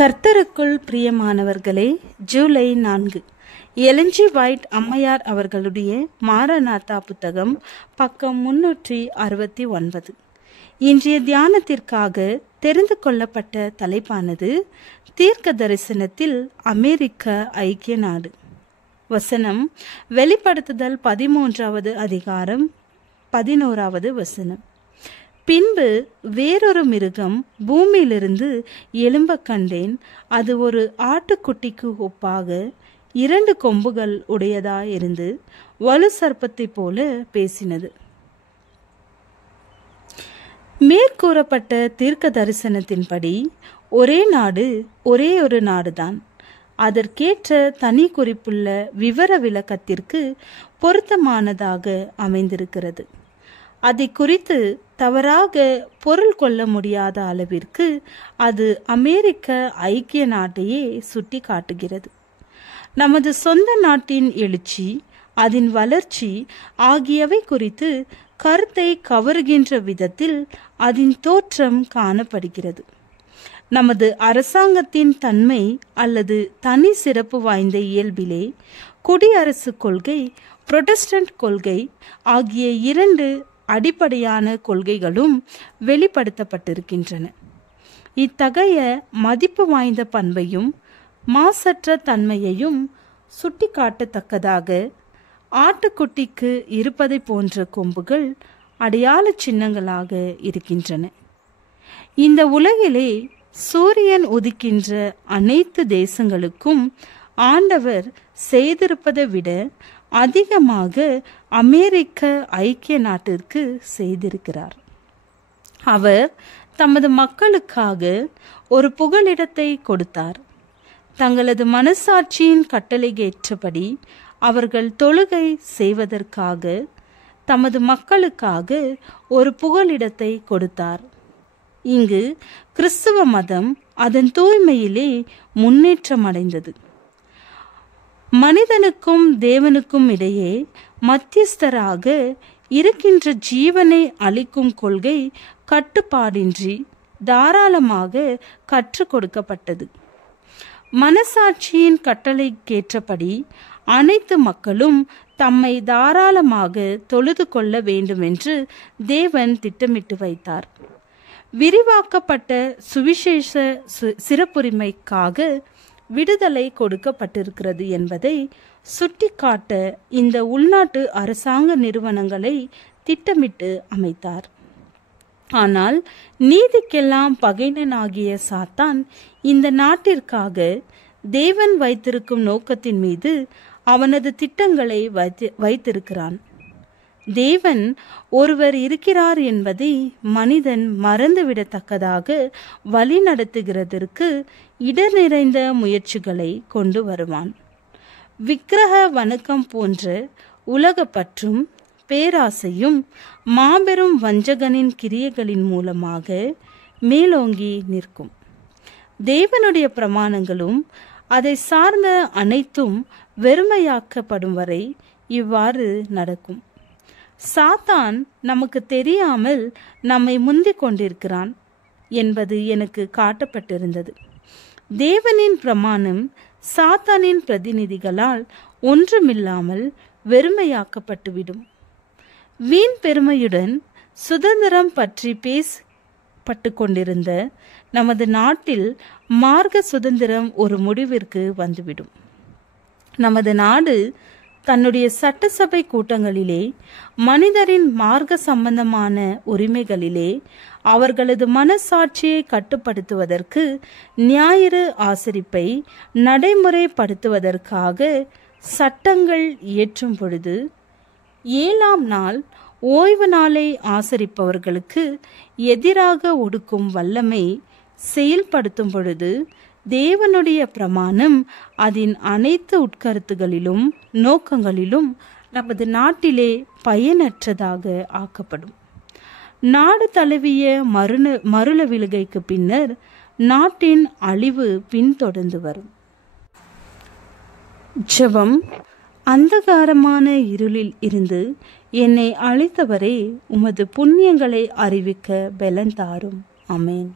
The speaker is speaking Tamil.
கர்த்தருக்குள் பிரியமானவர்களே, ஜூலை 4 எலன் ஜி ஒயிட் அம்மையார் அவர்களுடைய மாரநாதா புத்தகம், பக்கம் 369. இன்றைய தியானத்திற்காக தெரிந்து கொள்ளப்பட்ட தலைப்பானது தீர்க்க தரிசனத்தில் அமெரிக்க ஐக்கிய நாடு. வசனம் வெளிப்படுத்துதல் 13வது அதிகாரம் 11வது வசனம். பின்பு வேறொரு மிருகம் பூமியிலிருந்து எழும்ப கண்டேன். அது ஒரு ஆட்டுக்குட்டிக்கு ஒப்பாக 2 கொம்புகள் உடையதாயிருந்து வலு சர்ப்பத்தை போல பேசினது. மேற்கூறப்பட்ட தீர்க்க தரிசனத்தின்படி ஒரே நாடு, ஒரே ஒரு நாடுதான். அதற்கேற்ற தனி குறிப்புள்ள விவர விளக்கத்திற்கு பொருத்தமானதாக அமைந்திருக்கிறது. அதை குறித்து தவறாக பொருள் கொள்ள முடியாத அளவிற்கு அது அமெரிக்க ஐக்கிய நாட்டையே சுட்டி காட்டுகிறது. நமது சொந்த நாட்டின் எழுச்சி, அதன் வளர்ச்சி ஆகியவை குறித்து கருத்தை கவருகின்ற விதத்தில் அதன் தோற்றம் காணப்படுகிறது. நமது அரசாங்கத்தின் தன்மை அல்லது தனி சிறப்பு வாய்ந்த இயல்பிலே குடியரசு கொள்கை, புரொட்டஸ்டன்ட் கொள்கை ஆகிய 2 அடிப்படையான கொள்கைகளும் வெளிப்படுத்தப்பட்டிருக்கின்றன. இத்தகைய மதிப்பு வாய்ந்த பண்பையும் மாசற்ற தன்மையையும் சுட்டிக்காட்டத்தக்கதாக ஆட்டுக்குட்டிக்கு இருப்பதை போன்ற கொம்புகள் அடையாள சின்னங்களாக இருக்கின்றன. இந்த உலகிலே சூரியன் உதிக்கின்ற அனைத்து தேசங்களுக்கும் ஆண்டவர் செய்திருப்பதை விட அதிகமாக அமெரிக்க ஐக்கிய நாட்டிற்கு செய்திருக்கிறார். அவர் தமது மக்களுக்காக ஒரு புகலிடத்தை கொடுத்தார். தங்களது மனசாட்சியின் கட்டளைக்கேற்றபடி அவர்கள் தொழுகை செய்வதற்காக தமது மக்களுக்காக ஒரு புகலிடத்தை கொடுத்தார். இங்கு கிறிஸ்துவ மதம் அதன் தூய்மையிலே முன்னேற்றம் அடைந்தது. மனிதனுக்கும் தேவனுக்கும் இடையே மத்தியஸ்தராக இருக்கின்ற ஜீவனை அளிக்கும் கொள்கை கட்டுப்பாடின்றி தாராளமாக கற்றுக் கொடுக்கப்பட்டது. மனசாட்சியின் கட்டளைக்கேற்றபடி அனைத்து மக்களும் தம்மை தாராளமாக தொழுது கொள்ள வேண்டும் என்று தேவன் திட்டமிட்டு வைத்தார். விரிவாக்கப்பட்ட சுவிசேஷ சிறப்புரிமைக்காக விடுதலை கொடுக்கப்பட்டிருக்கிறது என்பதை சுட்டிக்காட்ட இந்த உள்நாட்டு அரசாங்க நிறுவனங்களை திட்டமிட்டு அமைத்தார். ஆனால் நீதிக்கெல்லாம் பகைஞனாகிய சாத்தான் இந்த நாட்டிற்காக தேவன் வைத்திருக்கும் நோக்கத்தின் மீது அவனது திட்டங்களை வைத்திருக்கிறான். தேவன் ஒருவர் இருக்கிறார் என்பதை மனிதன் மறந்துவிடத்தக்கதாக வழி நடத்துகிறதற்கு இடர் நிறைந்த முயற்சிகளை கொண்டு வருவான். விக்கிரக வணக்கம் போன்ற உலக பற்றும் பேராசையும் மாபெரும் வஞ்சகனின் கிரியைகளின் மூலமாக மேலோங்கி நிற்கும். தேவனுடைய பிரமாணங்களும் அதை சார்ந்த அனைத்தும் வெறுமையாக்கப்படும் வரை இவ்வாறு நடக்கும். சாத்தான் நமக்கு தெரியாமல் நம்மை முந்திக் கொண்டிருக்கிறான் என்பது எனக்கு காட்டப்பட்டிருந்தது. தேவனின் பிரமாணம் சாத்தானின் பிரதிநிதிகளால் ஒன்றுமில்லாமல் வெறுமையாக்கப்பட்டுவிடும். வீண் பெருமையுடன் சுதந்திரம் பற்றி பேசப்பட்டு கொண்டிருந்த நமது நாட்டில் மார்க்க சுதந்திரம் ஒரு முடிவிற்கு வந்துவிடும். நமது நாடு தன்னுடைய சட்டசபை கூட்டங்களிலே மனிதரின் மார்க்க சம்பந்தமான உரிமைகளிலே அவர்களது மனசாட்சியை கட்டுப்படுத்துவதற்கு ஞாயிறு ஆசரிப்பை நடைமுறைப்படுத்துவதற்காக சட்டங்கள் இயற்றும் பொழுது 7ஆம் நாள் ஓய்வு நாளை ஆசரிப்பவர்களுக்கு எதிராக ஒடுக்கும் வல்லமை செயல்படுத்தும் பொழுது தேவனுடைய பிரமாணம் அதன் அனைத்து உட்கருத்துகளிலும் நோக்கங்களிலும் நமது நாட்டிலே பயனற்றதாக ஆக்கப்படும். நாடு தழுவிய மருள விழுகைக்கு பின்னர் நாட்டின் அழிவு பின்தொடர்ந்து வரும். ஜெபம். அந்தகாரமான இருளில் இருந்து என்னை அழைத்தவரே, உமது புண்ணியங்களை அறிவிக்க பலன் தாரும். ஆமென்.